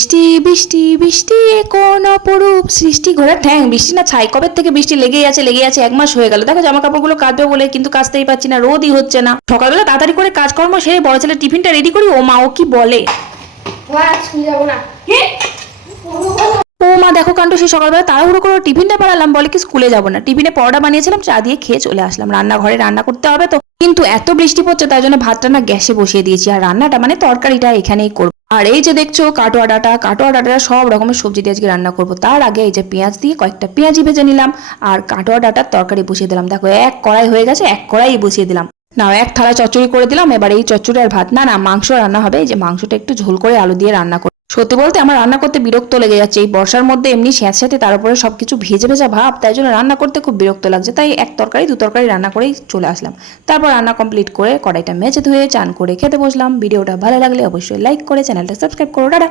বৃষ্টি বৃষ্টি বৃষ্টি কোন অপরূপ সৃষ্টি ঘোড়া ঠ্যাং বৃষ্টি না ছাই কবে থেকে বৃষ্টি লেগেই আছে 1 মাস হয়ে গেল। দেখো জামা কাপড়গুলো কাচবে বলে কিন্তু কাচতেই পারছি না, রোদই হচ্ছে না। সকালবেলা তাড়াতাড়ি করে কাজকর্ম সেরে বড় ছেলে টিফিনটা রেডি করি, ও মা ও কি বলে, ও মা দেখো কাণ্ড, সেই সকালবেলা তাড়াহুড়ো করে টিফিনটা বানালাম, বলে কি স্কুলে যাবো না। টিফিনে পরোটা বানিয়েছিলাম, চা দিয়ে খেয়ে চলে আসলাম। রান্নাঘরে রান্না করতে হবে তো, কিন্তু এত বৃষ্টি পড়ছে তাই জন্য ভাতটা না গ্যাসে বসিয়ে দিয়েছি, আর রান্নাটা মানে তরকারিটা এখানেই করবো। আর এই যে দেখছো কাটোয়া ডাটা সব রকমের সবজি দিয়ে আজকে রান্না করবো। তার আগে এই যে পেঁয়াজ দিয়ে কয়েকটা পেঁয়াজি ভেজে নিলাম, আর কাটোয়া ডাটার তরকারি বসিয়ে দিলাম। দেখো এক কড়াই হয়ে গেছে, এক কড়াই বসিয়ে দিলাম। নাও এক থালা চচ্চড়ি করে দিলাম। এবার এই চচ্চড়ি আর ভাত না মাংস রান্না হবে। এই যে মাংসটা একটু ঝোল করে আলু দিয়ে রান্না করব। সত্যি বলতে আমার রান্না করতে বিরক্ত লেগে যাচ্ছে, এই বর্ষার মধ্যে এমনি স্যাঁতস্যাঁতে তার উপরে সবকিছু ভেজে ভেজা ভাব, তাই জন্য রান্না করতে খুব বিরক্ত লাগছে। তাই এক তরকারি দু তরকারি রান্না করেই চলে আসলাম। তারপর রান্না কমপ্লিট করে কড়াইটা মেজে ধুয়ে চান করে খেতে বসলাম। ভিডিওটা ভালো লাগলে অবশ্যই লাইক করে চ্যানেলটা সাবস্ক্রাইব করো। টাটা।